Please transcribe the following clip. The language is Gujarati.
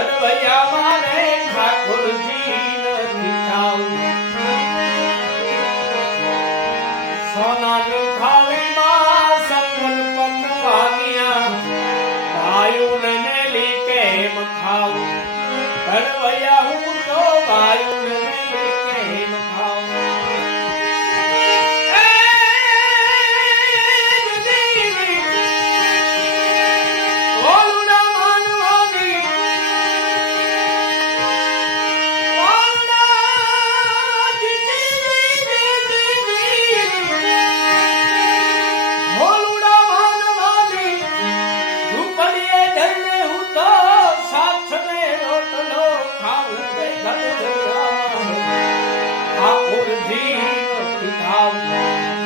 હરવૈયા મારે ઠાકોરજી નથી ખાવું સોનાની થાળીમાં સપન પકવાનિયા ભાયુને લીકે કેમ ખાવું હરવૈયા હું તો ભાયુને